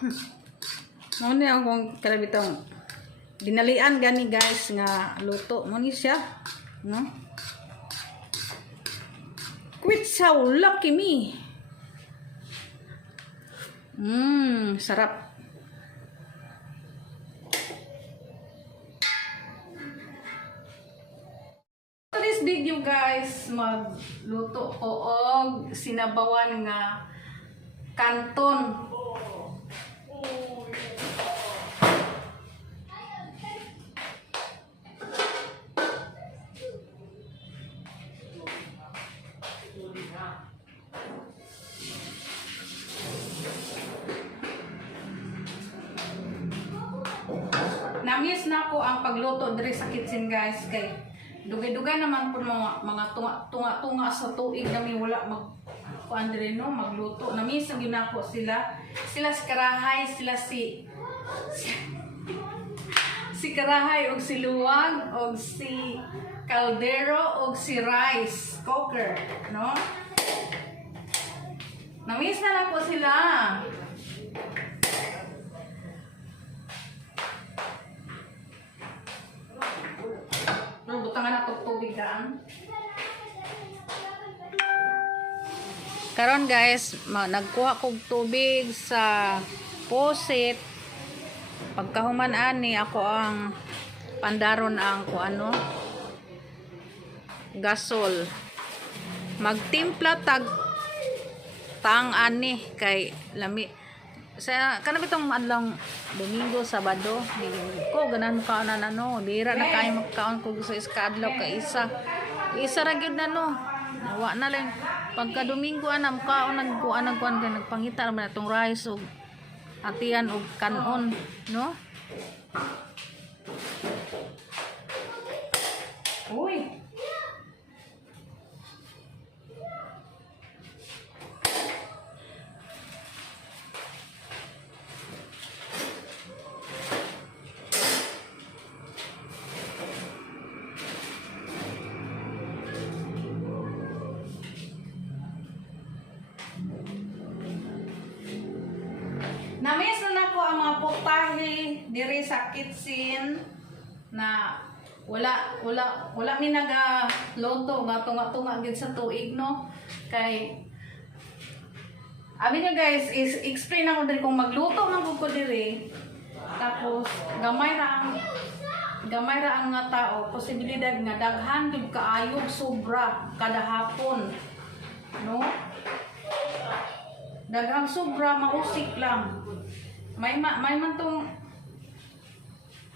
Mo ni akong kalabitong ginalian gani guys nga luto mo ni siya, no? Quit sa lucky me. Sarap. Today's video guys, magluto ko og sinabawan nga kanton. Namiss na ko ang pagluto diri sa kitchen guys kay dugay-dugay naman po mga tunga sa tuig nami wala kuan diri no magluto. Namiss ang ginako sila si Karahay, si Karahay og si Luwag og si Caldero og si Rice Cooker, no? Namiss na lang po sila. Butangan na tubig daan. Karon guys, nagkuha kog tubig sa faucet. Pagkahuman ani ako ang pandaron ang kuano gasol. Magtimpla tang ani kay lami sa kanang bitong adlong Domingo, Sabado, ko ganan mo kaon na no, dira na kay magkaon ko sa iskadlaw ka isa ra gyud na no. Nawa na lang pagka Domingo ana kaon nagkuan kay nagpangita naman atong rice og atian og kanon, no? Uy. Namiss na nako ang mga putahe diri sa kitchen na wala mi nagaluto nga tunga gid sa tuig no kay abi niya guys is explain ako diri kung magluto man ko diri tapos gamay ra ang nga tao posibilidad nga daghan gyud kaayo sobra kada hapon no. Daghang sobra mausik lang. May man tong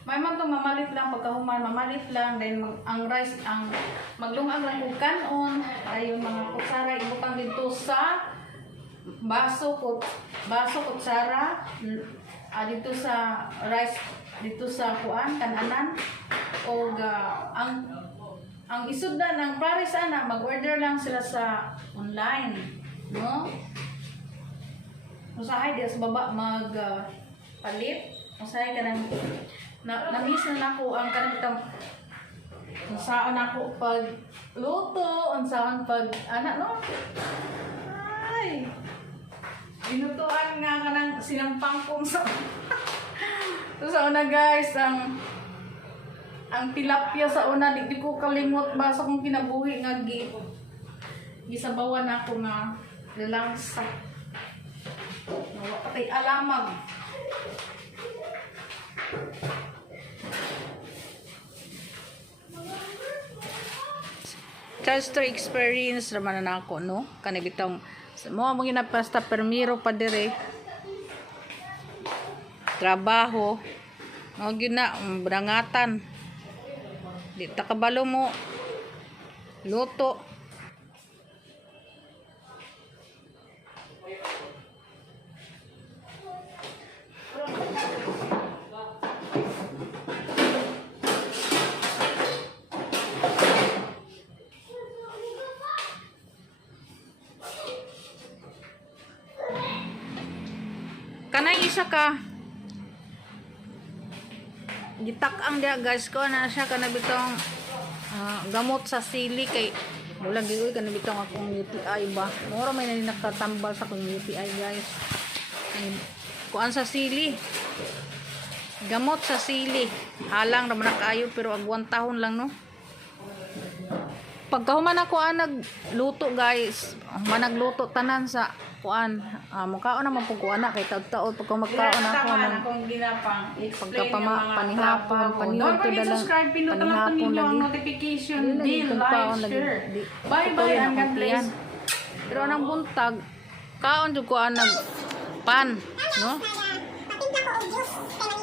mamalit lang pagkahuman, mamalit lang then ang rice ang maglungag lang og kanon ayon mga kutsara ibutang dito sa baso kutsara dito sa rice dito sa kuan kananan og ang isuddan ng pares ana mag-order lang sila sa online, no? Usahay diya sa baba palit. Usahay ka nang namiss na nako ang kanang unsaon ako pag luto, unsaon pag no? Ay. Binutuan nga kanang sinampangkong sa so sa una guys ang tilapia sa una di ko kalimot ba sa kong kinabuhi nga gisabawan ako nga lalangsa. Patay alamag. Chester experience naman na ako no kanibitong mo ginapasta permiro pa dire trabaho mo gina brangatan di ta kabalo mo luto. Kanay isa ka gitak-ang dia guys ko na siya kanabitong gamot sa sili kay wala gigoy kanabitong akong UTI ba moro may nakatambal sa akong UTI guys kuan sa sili. Gamot sa sili. Halang naman na kaayo pero agwan tahon lang no. Pagkahuman ako nagluto guys, managluto tanan sa kuan. Mukhaon naman pug kuan na kay taud-taud pagka magkaon ako ng akong ginapang panihapon, Don't forget dalang subscribe, pinutan lang panihapon ninyo ang lagi. notification Dili bell, lagi like, kung share. paon Bye-bye and God bless. Pero anang buntag, kaon jud ko nag pan, no? Papinta ko og juice. Kaya